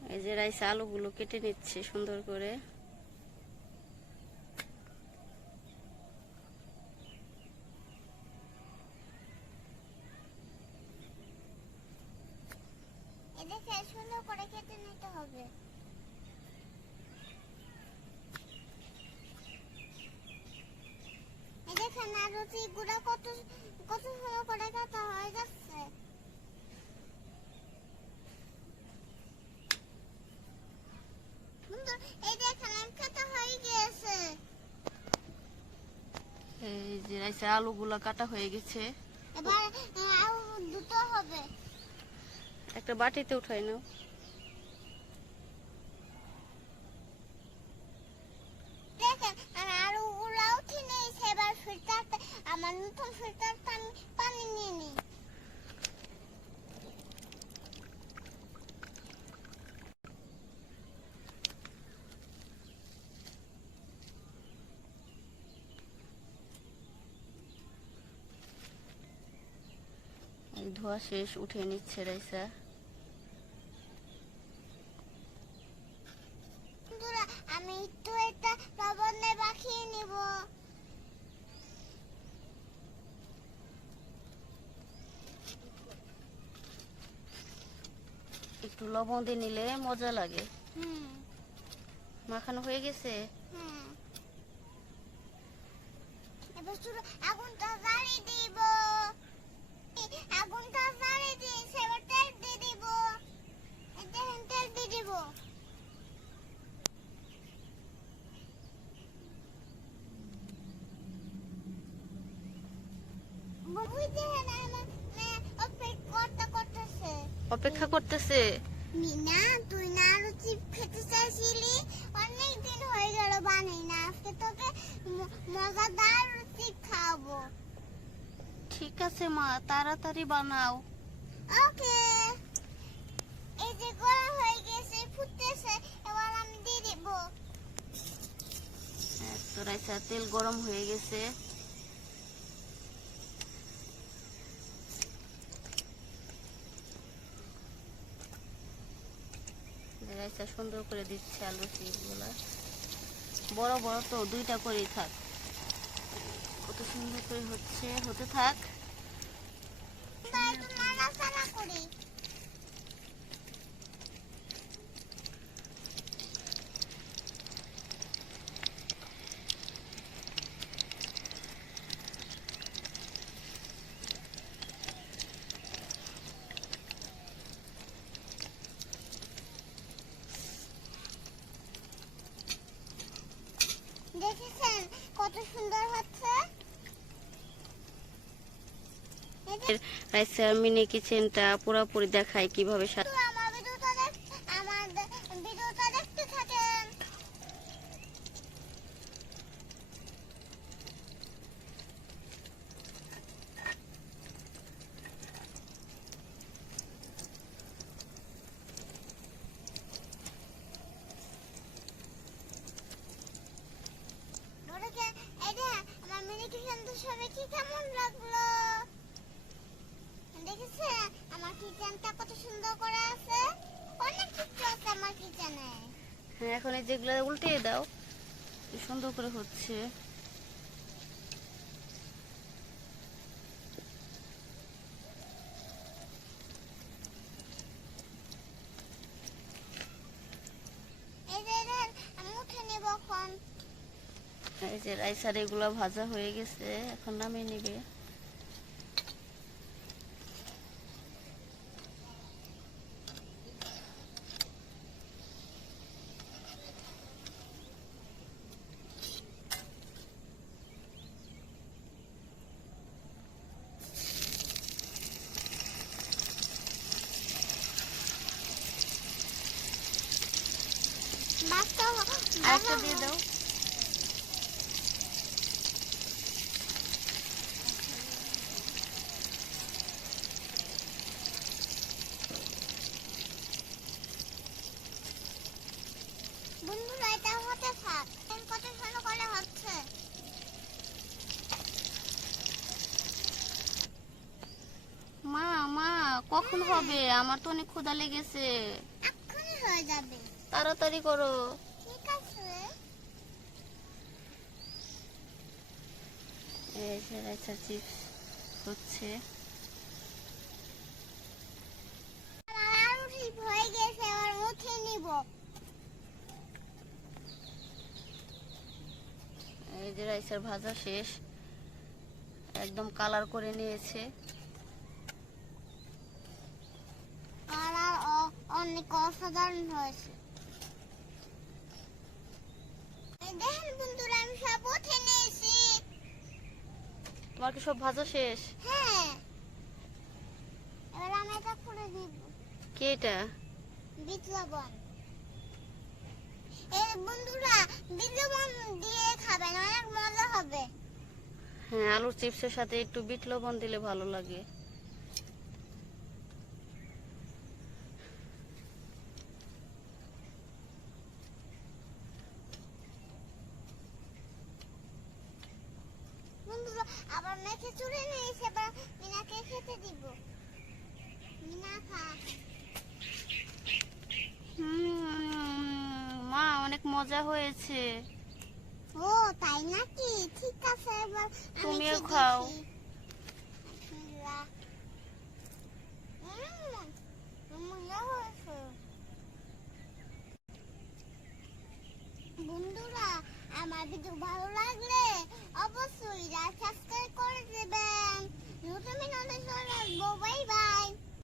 এই যে রাইসা আলুগুলো কেটে নিচ্ছে সুন্দর করে। এদিকে সুন্দর করে কেটে নিতে হবে। এদিকে নারুচি গুঁড়া কত কত সুন্দর করে কাটা হয়ে যাচ্ছে। এই দেখেন কাটা হয়ে গিয়েছে। এই যে রাইসা আলুগুলো কাটা হয়ে গেছে। এবার আরো দুটো হবে। একটা বাটিতে উঠাই নাও। দেখেন আমি আরো গুলা উঠে নিয়েছি। এবার ফিল্টারতে আমার নতুন ফিল্টারতে আমি পানি নিয়ে নিই। ধোয়া শেষ, উঠে নিচ্ছে রাইসা। বন্ধুরা আমি একটু এটা লবণে মাখিয়ে নিব। একটু লবণ দিয়ে নিলে মজা লাগে। হুম মাখানো হয়ে গেছে। হুম এবার শুরু আগুনটা জ্বালিয়ে দিব। আগুনটা জ্বালিয়ে দিয়েছি। এবার তেল দিয়ে দিব। দেখেন তেল দিয়ে দিব। বুঝি দেখেন আমার মেয়ে অপেক্ষা করতেছে। অপেক্ষা করতেছে। মিনা তুই না আরো চিপ খেতে চাইছিলি? অনেক দিন হয়ে গেল বানাই না। আজকে তোকে মজাদার চিপ খাওয়াবো। ঠিক আছে মা, তাড়াতাড়ি বানাও। ওকে। এই যে গরম হয়ে গেছে, ফুটতেছে। এবার আমি দিয়ে দিব। তো রাইসা তেল গরম হয়ে গেছে। রাইসা সুন্দর করে দিচ্ছে আলু চিপগুলা। বড় বড় তো দুইটা করেই থাক। কত সুন্দর করে হচ্ছে, হতে থাক। একটু নাড়াচাড়া করি। দেখেছেন কত সুন্দর হচ্ছে। রাইসা মিনি কিচেনটা পুরোপুরি দেখায় কিভাবে আমার ভিডিওটা দেখতে থাকেন। এই যে আমার মিনি কিচেনটা সবাইকে কেমন লাগলো? দেখেছে আমার কিচেনটা কত সুন্দর করে আছে। অনেক কিছু আছে আমার কিচেনে। হ্যাঁ, এখন এই যেগুলো উল্টে দাও, সুন্দর করে হচ্ছে। এই যে আমি উঠে নেব এখন। এই যে রাইসার এগুলো ভাজা হয়ে গেছে, এখন নামিয়ে নিবে। আরেকটা দিয়ে দাও। বন্ধুরা এটা হতে থাক। কত সুন্দর করে হচ্ছে। মা মা কখন হবে? আমার তো অনেক ক্ষুধা লেগেছে। এক্ষুনি হয়ে হয়ে যাবে। তাড়াতাড়ি করো। ঠিক আছে। এই যে রাইসা চিপস হচ্ছে। আরো ঠিক হয়ে গেছে, এবার উঠে নিব। এই যে রাইসার ভাজা শেষ, একদম কালার করে নিয়েছে। আর অনেক অসাধারণ হয়েছে। এই দেখেন বন্ধুরা, আমি সব উঠে নিয়েছি। তোমার কি সব ভাজা শেষ? হ্যাঁ, এবার আমি এটা করে দিব। কি এটা? বিট লবণ। এই বন্ধুরা, বিট লবণ দিয়ে খাবেন, অনেক মজা হবে। হ্যাঁ, আলুর চিপসের সাথে একটু বিট লবণ দিলে ভালো লাগে। বন্ধুরা, আবার মেখে চুড়ে নিয়েছে, এবার মিনাকে খেতে দিব। মিনা খা। মা, অনেক মজা হয়েছে। ও তাই নাকি? ঠিক আছে, এবার আমি তুমিও খেয়ে খাও। দেখি। বিসমিল্লাহ। মজা হয়েছে। বন্ধুরা, আমার ভিডিও ভালো লাগলে অবশ্যই সাবস্ক্রাইব করে দেবেন। নতুন ভিডিও দেখতে বাই বাই।